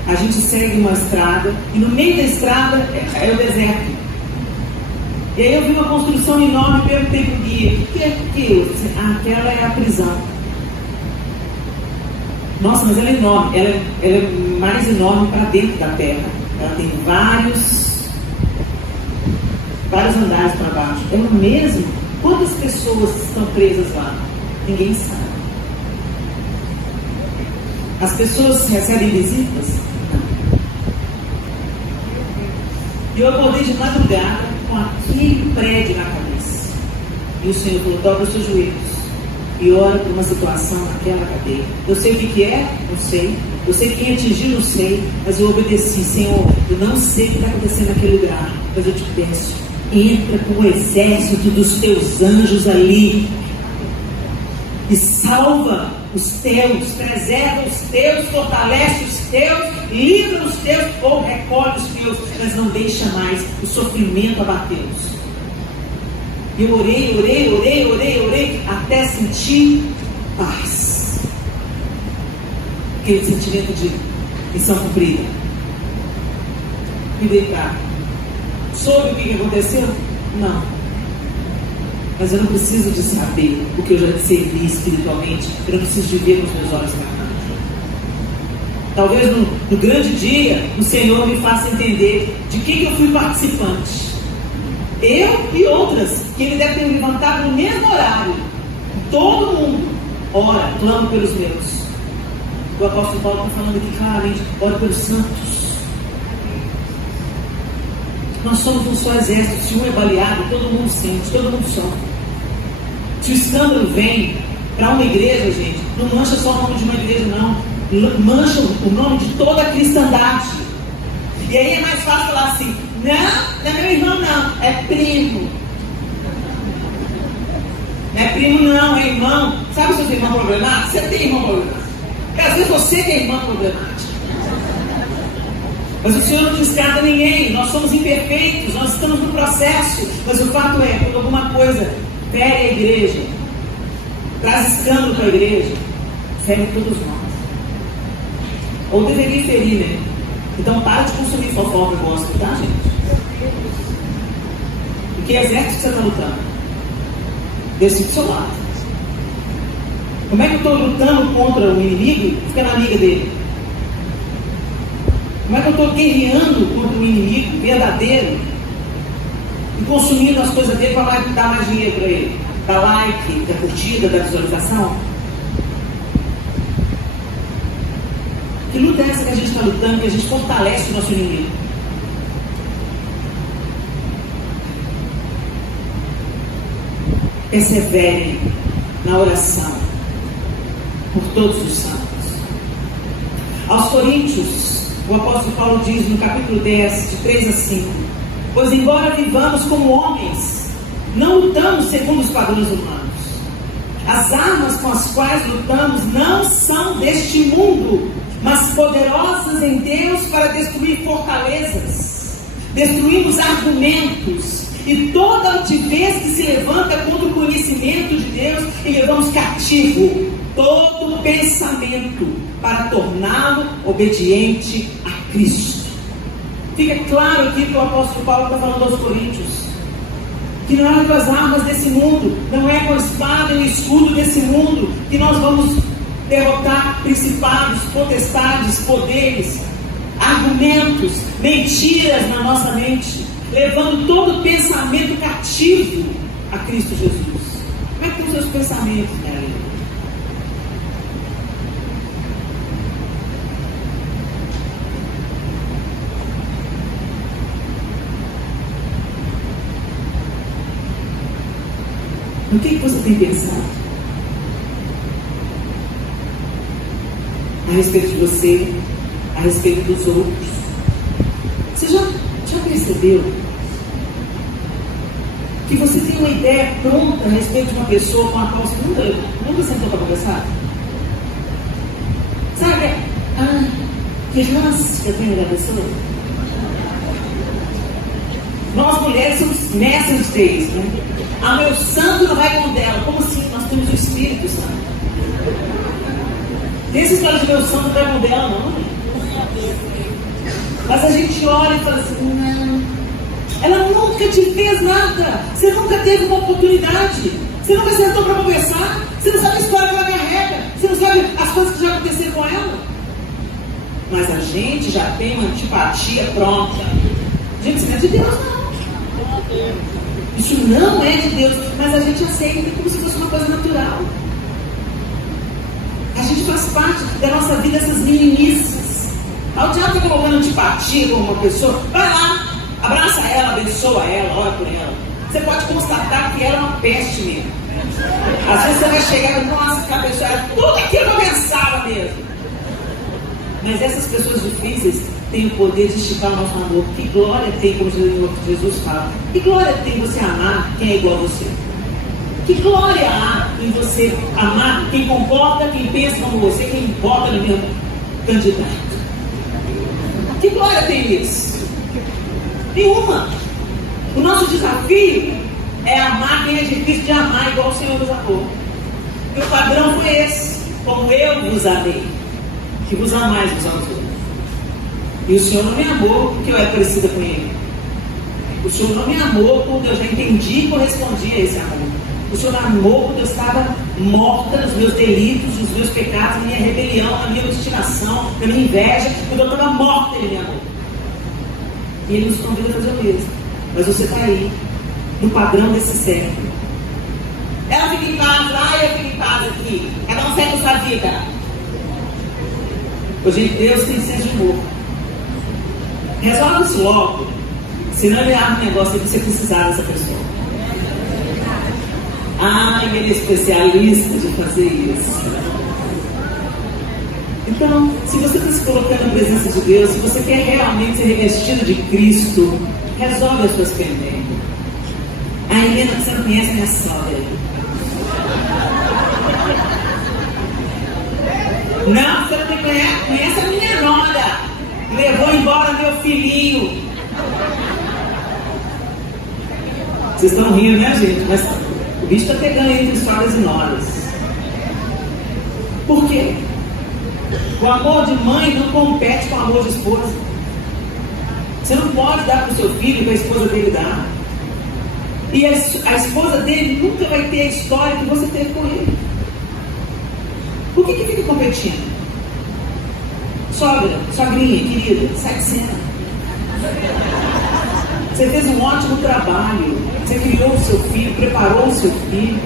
a gente segue uma estrada. E no meio da estrada é o deserto. E aí eu vi uma construção enorme e perguntei para o guia: o que é aquilo? Aquela é a prisão. Nossa, mas ela é enorme. Ela é mais enorme para dentro da terra. Ela tem vários andares para baixo. É o mesmo? Quantas pessoas estão presas lá? Ninguém sabe. As pessoas recebem visitas? Não. E eu acordei de madrugada com aquele prédio na cabeça. E o Senhor falou: dobra os seus joelhos e ora por uma situação naquela cadeia. Eu sei o que é? Não sei. Eu sei quem atingiu? Não sei. Mas eu obedeci. Senhor, eu não sei o que está acontecendo naquele lugar, mas eu te peço, entra com o exército dos teus anjos ali e salva os teus, preserva os teus, fortalece os teus, livra os teus ou recolhe os teus, mas não deixa mais o sofrimento abatê-los. Eu orei, até sentir paz. Aquele sentimento de missão cumprida. Me deitar. Soube o que aconteceu? Não. Mas eu não preciso de saber o que eu já recebi espiritualmente. Eu não preciso de ver com os meus olhos carnais. Talvez no grande dia o Senhor me faça entender de que eu fui participante. Eu e outras que Ele deve ter levantado no mesmo horário. Todo mundo ora, clama pelos meus. O apóstolo Paulo está falando aqui claramente: ora pelos santos. Nós somos um só exército. Se um é baleado, todo mundo sente, todo mundo sofre. Se o escândalo vem para uma igreja, gente, não mancha só o nome de uma igreja, não. Mancha o nome de toda a cristandade. E aí é mais fácil falar assim: não é meu irmão, não, é primo. Não é primo, não, é irmão. Sabe o seu irmão problemático? Você tem irmão problemático. Porque às vezes você tem irmão problemático. Mas o Senhor não descarta ninguém. Nós somos imperfeitos, nós estamos no processo. Mas o fato é, quando alguma coisa fere a igreja, traz escândalo para a igreja, fere todos nós. Ou deveria ferir, né? Então para de consumir fofoca e gosto, tá, gente? Porque exército você está lutando? Deus fica do seu lado. Como é que eu estou lutando contra o inimigo? Fica na amiga dele. Como é que eu estou guerreando contra o inimigo verdadeiro e consumindo as coisas dele para dar mais dinheiro para ele? Dar like, da curtida, da visualização? Que luta é essa que a gente está lutando, que a gente fortalece o nosso inimigo? Persevere na oração por todos os santos. Aos Coríntios, o apóstolo Paulo diz no capítulo 10, de 3 a 5: pois embora vivamos como homens, não lutamos segundo os padrões humanos. As armas com as quais lutamos não são deste mundo, mas poderosas em Deus para destruir fortalezas. Destruímos argumentos e toda altivez que se levanta contra o conhecimento de Deus, e levamos cativo todo pensamento para torná-lo obediente a Cristo. Fica claro aqui que o apóstolo Paulo está falando aos Coríntios que não é com as armas desse mundo, não é com a espada e o escudo desse mundo que nós vamos derrotar principados, potestades, poderes, argumentos, mentiras na nossa mente, levando todo pensamento cativo a Cristo Jesus. Como é que estão os seus pensamentos, galera? O que você tem pensado? a respeito de você, a respeito dos outros. Você já percebeu que você tem uma ideia pronta a respeito de uma pessoa com a qual você nunca sentou para conversar? Sabe? Que ranço que eu tenho da pessoa. Nós mulheres somos mestras de ter isso, né? Meu santo não vai com dela. Como assim? Nós temos o Espírito Santo. Tem essa história de meu santo não vai com dela, não. Mas a gente olha e fala assim, não. Ela nunca te fez nada. Você nunca teve uma oportunidade. Você nunca sentou para conversar. Você não sabe a história que ela carrega. Você não sabe as coisas que já aconteceram com ela. Mas a gente já tem uma antipatia pronta. Gente, isso não é de Deus, não. Isso não é de Deus. Mas a gente aceita como se fosse uma coisa natural. A gente faz parte da nossa vida essas meninices. O diabo está colocando antipatia com uma pessoa. Vai lá, abraça ela, abençoa ela, ora por ela. Você pode constatar que ela é uma peste mesmo. Às vezes você vai chegar e nossa, que a pessoa era tudo aquilo que eu pensava mesmo. Mas essas pessoas difíceis têm o poder de esticar o nosso amor. Que glória tem, como Jesus fala. Que glória tem você amar quem é igual a você. Que glória há em você amar quem concorda, quem pensa como você, quem vota no mesmo candidato. Que glória tem isso? Nenhuma. O nosso desafio é amar quem é difícil de amar igual o Senhor nos amou. E o padrão foi esse. Como eu vos amei, que vos amais uns aos outros. E o Senhor não me amou porque eu era parecida com Ele. O Senhor não me amou porque eu já entendi e correspondi a esse amor. O Senhor me amou porque eu estava morta nos meus delitos, nos meus pecados, na minha rebelião, na minha obstinação, na minha inveja. Quando eu estava morta, Ele me amou. E Ele nos convida a fazer o mesmo. Mas você está aí, no padrão desse servo. Ela fica em paz lá e eu fico em paz aqui. Cada um segue a sua vida. Hoje Deus tem senso de humor. Resolve isso logo. Senão ele abre um negócio que você precisar dessa pessoa. Ele é especialista de fazer isso. Então, se você está se colocando na presença de Deus, se você quer realmente ser revestido de Cristo, resolve as suas pendências. A Helena, que você não conhece, é minha sogra. Não, você não me conhece a minha nora. Levou embora meu filhinho. Vocês estão rindo, né, gente? Mas o bicho está pegando entre histórias e noras. Por quê? O amor de mãe não compete com o amor de esposa. Você não pode dar para o seu filho o que a esposa dele dá. E a esposa dele nunca vai ter a história que você teve com ele. Por que fica competindo? Sogra, sogrinha, querida, sai de cena. Você fez um ótimo trabalho. Você criou o seu filho, preparou o seu filho,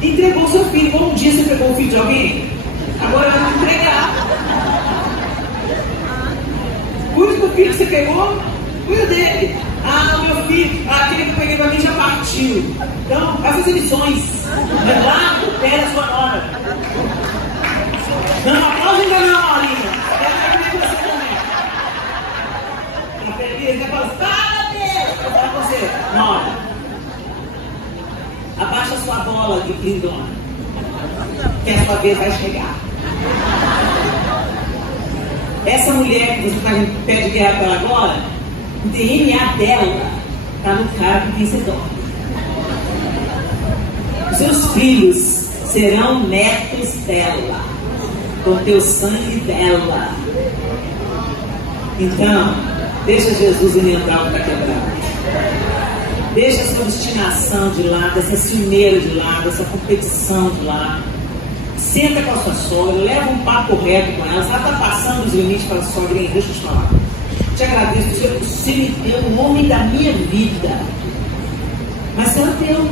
entregou o seu filho. Como um dia você pegou o filho de alguém, agora vai entregar. Cuida do filho que você pegou, cuida dele. Meu filho, aquele que eu peguei pra mim já partiu. Então, vai fazer missões. Vai lá, pega a sua nora. Não, aplaude ainda não, Aurinha. A Feliz vai falar, fala Deus! Eu falo você, nora. Abaixa a sua bola de lindona. Que a sua vez vai chegar. Essa mulher que você está em pé de guerra com ela agora, o DNA dela está no cara com quem você dorme. Os seus filhos serão netos dela, com o teu sangue dela. Então, deixa Jesus entrar o que está quebrado. Deixa essa obstinação de lado, essa ciumeira de lado, essa competição de lado. Senta com a sua sogra, leva um papo reto com ela. Se ela está passando os limites para a sogrinha, deixa eu te falar. Te agradeço, você me deu o homem da minha vida. Mas você não deu,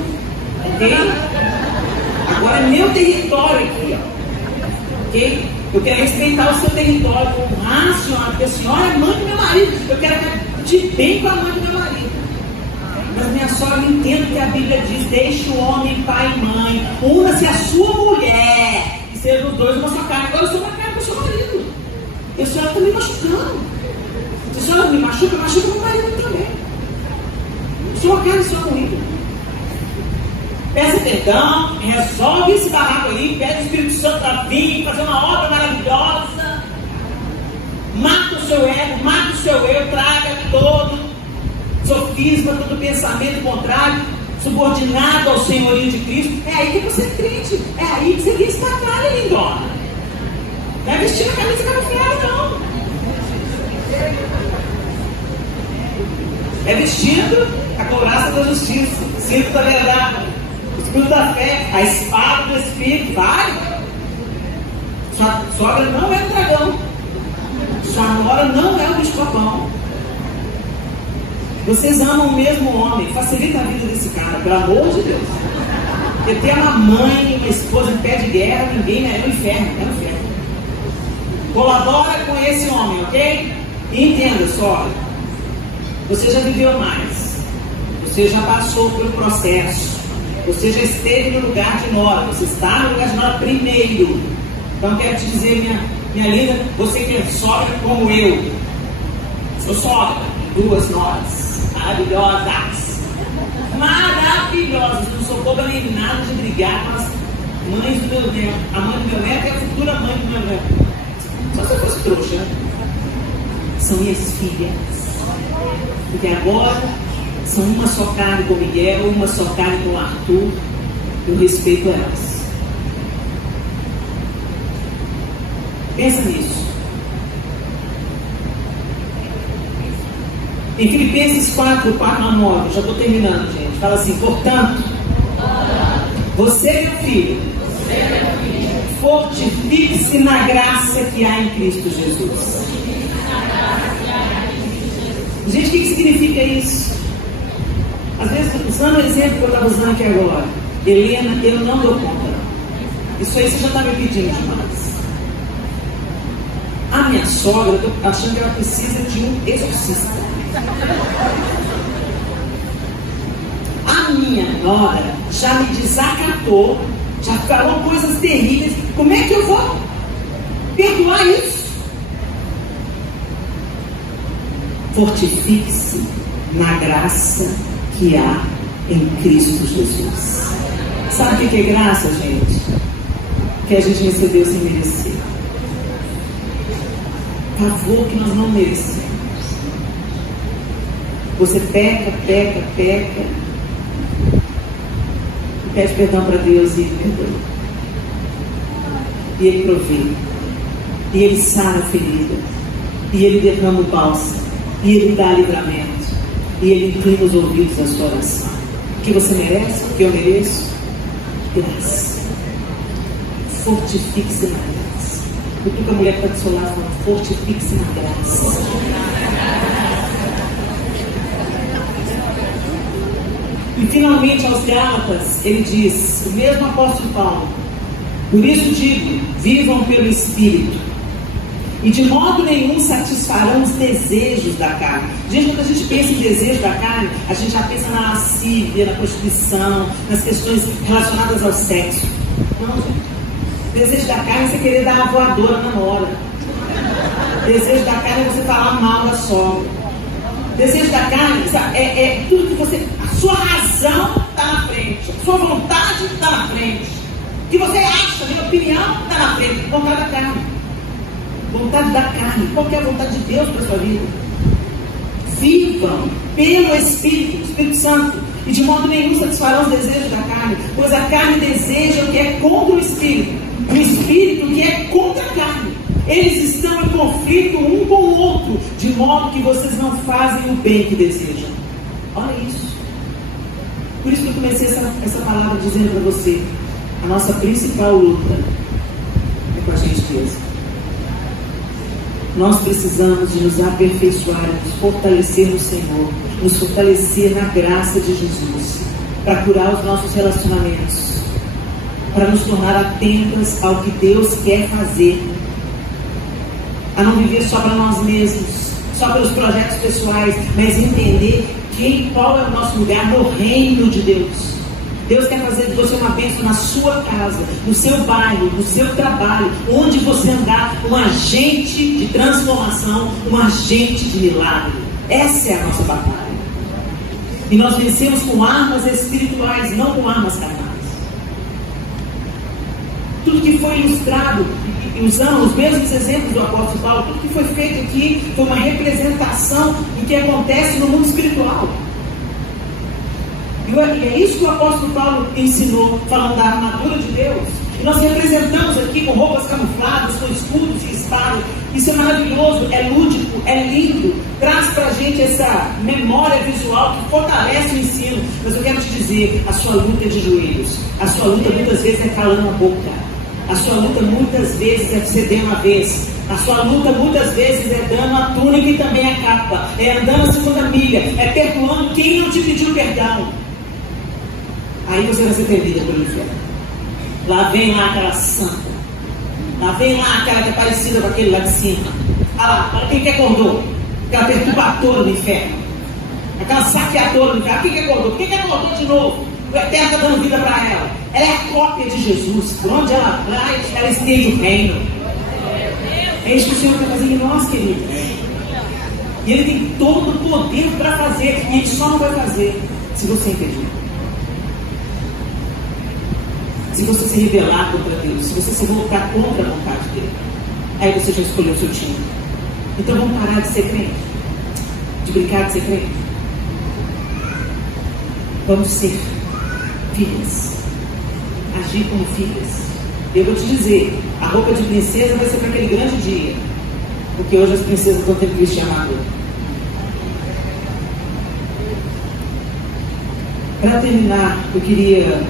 ok? Agora é meu território aqui, ó. Ok? Eu quero respeitar o seu território, honrar a senhora, porque a senhora é mãe do meu marido. Eu quero ficar de bem com a mãe do meu marido. Mas minha sogra entende que a Bíblia diz: deixe o homem, pai e mãe, una-se a sua mulher, e sejam os dois uma só carne. Agora eu sou uma carne com o seu marido. E a senhora está me machucando. Se a senhora me machuca, machuca meu marido também. O senhor quer isso comigo. Peça perdão, resolve esse barraco aí, pede o Espírito Santo para vir, fazer uma obra maravilhosa. Mata o seu ego, mata o seu eu, traga todo sofisma, todo pensamento contrário, subordinado ao senhorio de Cristo. É aí que você é crente, é aí que você diz batalha, lindona. Não é vestir a camisa camuflada, não. É vestindo a couraça da justiça, o cinto da verdade, o escudo da fé, a espada do Espírito. Vai! Sua sogra não é o dragão, sua nora não é o bicho-papão. Vocês amam o mesmo homem, facilita a vida desse cara, pelo amor de Deus. Porque ter uma mãe, uma esposa em pé de guerra, ninguém é o inferno, é o inferno. Colabora com esse homem, ok? E entenda só, você já viveu mais, você já passou pelo processo, você já esteve no lugar de nora, você está no lugar de nora primeiro. Então quero te dizer, minha linda, você que é sogra como eu, sou sogra, 2 noras maravilhosas, maravilhosas, não sou boba nem nada de brigar com as mães do meu neto. A mãe do meu neto é a futura mãe do meu neto. Só se eu fosse trouxa, né? São minhas filhas. Porque agora são uma só carne com o Miguel, uma só carne com o Arthur. Eu respeito elas. Pensa nisso. Em Filipenses 4, 9, já estou terminando, gente. Fala assim: portanto, você, meu filho, fortifique-se na graça que há em Cristo Jesus. Gente, o que significa isso? Às vezes, usando o exemplo que eu estava usando aqui agora, Helena, eu não dou conta. Isso aí você já está me pedindo demais. A minha sogra, eu estou achando que ela precisa de um exorcista. A minha nora já me desacatou, já falou coisas terríveis. Como é que eu vou perdoar isso? Fortifique-se na graça que há em Cristo Jesus. Sabe o que é graça, gente? Que a gente recebeu sem merecer. Favor que nós não merecemos. Você peca, e pede perdão para Deus e Ele perdoa. E Ele provê. E Ele sara a ferida. E Ele derrama o bálsamo. E Ele dá livramento. E Ele inclina os ouvidos da sua oração. O que você merece? O que eu mereço? Graça. Fortifique-se na graça. O que a mulher está do seu lado falando? Fortifique-se na graça. E finalmente aos Gálatas, ele diz, o mesmo apóstolo Paulo: por isso digo, vivam pelo Espírito, e de modo nenhum satisfarão os desejos da carne. Gente, quando a gente pensa em desejo da carne, a gente já pensa na lascívia, na prostituição, nas questões relacionadas ao sexo. Não, gente. Desejo da carne é você querer dar uma voadora na nora. Desejo da carne é você falar mal da sogra. Desejo da carne é tudo que você... A sua razão está na frente, a sua vontade está na frente, o que você acha, a minha opinião está na frente. Vontade da carne. Vontade da carne. Qual que é a vontade de Deus para a sua vida? Vivam pelo Espírito Santo, e de modo nenhum satisfarão os desejos da carne, pois a carne deseja o que é contra o Espírito, o Espírito que é contra a carne. Eles estão em conflito um com o outro, de modo que vocês não fazem o bem que desejam. Olha isso. Por isso que eu comecei essa palavra dizendo para você: a nossa principal luta é com a gente mesmo. Nós precisamos de nos aperfeiçoar, nos fortalecer no Senhor, nos fortalecer na graça de Jesus, para curar os nossos relacionamentos, para nos tornar atentas ao que Deus quer fazer, a não viver só para nós mesmos, só pelos projetos pessoais, mas entender qual é o nosso lugar no reino de Deus. Deus quer fazer de você uma bênção na sua casa, no seu bairro, no seu trabalho, onde você andar, um agente de transformação, um agente de milagre. Essa é a nossa batalha. E nós vencemos com armas espirituais, não com armas carnais. Tudo que foi ilustrado, usando os mesmos exemplos do apóstolo Paulo, tudo que foi feito aqui foi uma representação do que acontece no mundo espiritual. E é isso que o apóstolo Paulo ensinou, falando da armadura de Deus. E nós representamos aqui com roupas camufladas, com escudos e espadas. Isso é maravilhoso, é lúdico, é lindo. Traz pra gente essa memória visual que fortalece o ensino. Mas eu quero te dizer, a sua luta é de joelhos. A sua luta muitas vezes é calando a boca. A sua luta muitas vezes é ceder uma vez. A sua luta muitas vezes é dando a túnica e também a capa. É andando a segunda milha. É perdoando quem não te pediu perdão. Aí você vai ser perdida pelo inferno. Lá vem lá aquela santa. Lá vem lá aquela que é parecida com aquele lá de cima. Olha quem que acordou? Aquela perturbadora do inferno. Aquela saqueadora do inferno. Quem que acordou? Quem que acordou de novo? O Eterno está dando vida para ela. Ela é a cópia de Jesus. Por onde ela vai, ela estende o reino. É isso que o Senhor está fazendo em nós, queridos. E Ele tem todo o poder para fazer. E Ele só não vai fazer se você impedir. Se você se rebelar contra Deus, se você se voltar contra a vontade dele, aí você já escolheu o seu time. Então vamos parar de ser crente, de brincar de ser crente. Vamos ser filhas, agir como filhas. Eu vou te dizer, a roupa de princesa vai ser para aquele grande dia, porque hoje as princesas vão ter Cristo amador. Para terminar, eu queria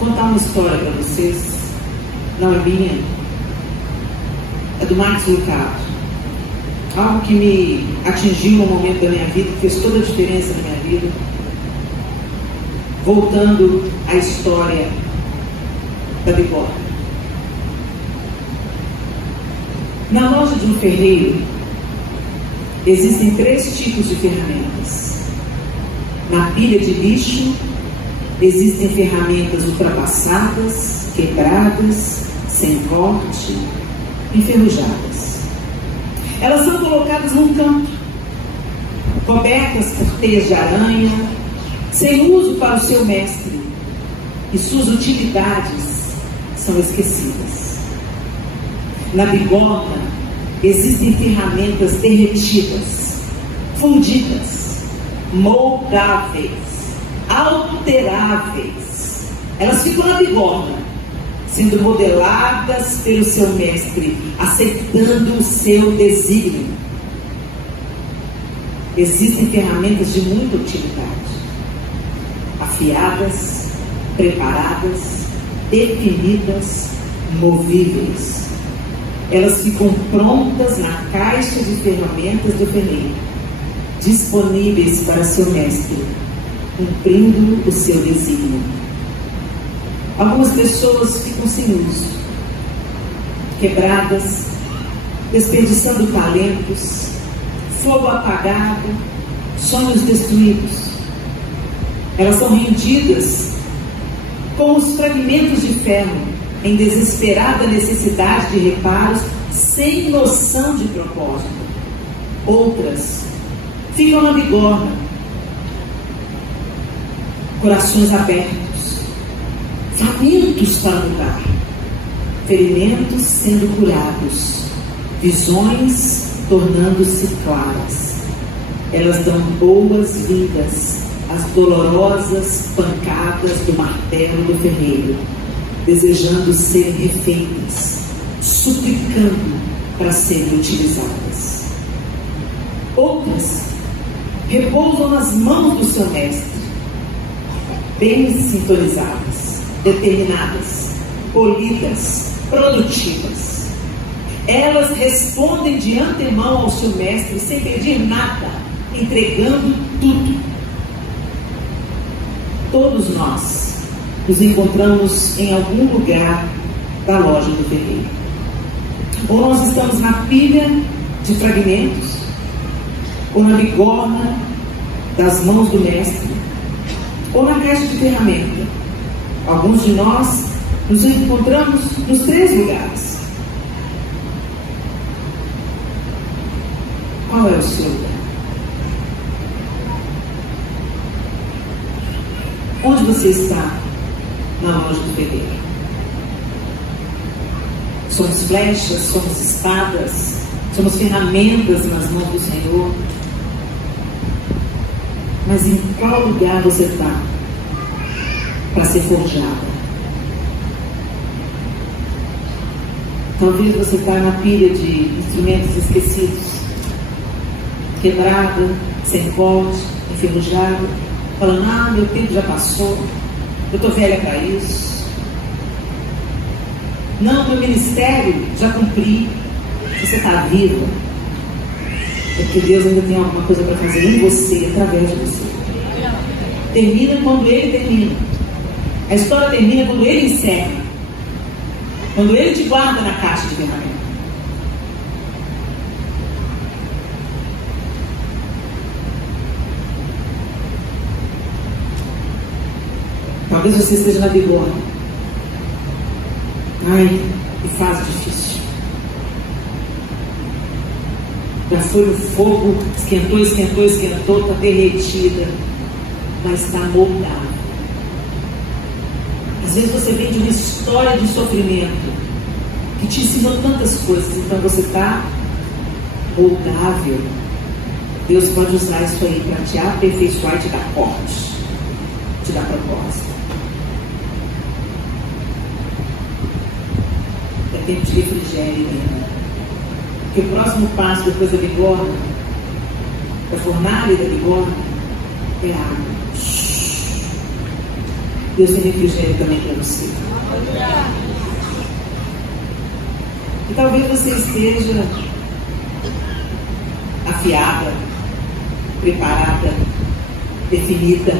contar uma história para vocês. Não é minha, é do Max Lucado. Algo que me atingiu num momento da minha vida, que fez toda a diferença na minha vida. Voltando à história da bigorna. Na loja de um ferreiro existem 3 tipos de ferramentas. Na pilha de lixo existem ferramentas ultrapassadas, quebradas, sem corte, enferrujadas. Elas são colocadas num canto, cobertas por teias de aranha, sem uso para o seu mestre, e suas utilidades são esquecidas. Na bigorna existem ferramentas derretidas, fundidas, moldáveis, alteráveis. Elas ficam na bigorna, sendo modeladas pelo seu mestre, aceitando o seu desígnio. Existem ferramentas de muita utilidade, afiadas, preparadas, definidas, movíveis. Elas ficam prontas na caixa de ferramentas do ferreiro, disponíveis para seu mestre, cumprindo o seu desígnio. Algumas pessoas ficam sem uso, quebradas, desperdiçando talentos, fogo apagado, sonhos destruídos. Elas são rendidas com os fragmentos de ferro, em desesperada necessidade de reparos, sem noção de propósito. Outras ficam na bigorna, corações abertos, famintos para mudar, ferimentos sendo curados, visões tornando-se claras. Elas dão boas-vindas às dolorosas pancadas do martelo do ferreiro, desejando serem refeitas, suplicando para serem utilizadas. Outras repousam nas mãos do seu mestre, bem sintonizadas, determinadas, polidas, produtivas. Elas respondem de antemão ao seu mestre sem pedir nada, entregando tudo. Todos nós nos encontramos em algum lugar da loja do ferreiro. Ou nós estamos na pilha de fragmentos, ou na bigorna das mãos do mestre, ou na caixa de ferramenta. Alguns de nós nos encontramos nos 3 lugares. Qual é o seu lugar? Onde você está na loja do ferreiro? Somos flechas, somos espadas, somos ferramentas nas mãos do Senhor. Mas em qual lugar você está para ser forjada? Talvez você está na pilha de instrumentos esquecidos, quebrada, sem corte, enferrujada, falando: meu tempo já passou, eu estou velha para isso. Não, meu ministério já cumpri. Você está viva, é porque Deus ainda tem alguma coisa para fazer em você, através de você. Termina quando Ele termina. A história termina quando Ele encerra. Quando Ele te guarda na caixa de ferramenta. Talvez você esteja na bigorna. Ai, que fase difícil. Já foi no fogo, esquentou, está derretida, mas está moldável. Às vezes você vem de uma história de sofrimento que te ensinou tantas coisas, então você está moldável. Deus pode usar isso aí para te aperfeiçoar e te dar corte, te dar propósito. É tempo de refrigério, né? Porque o próximo passo depois da bigorna, da fornalha da bigorna, é água. Deus tem refrigério também para você. E talvez você esteja afiada, preparada, definida,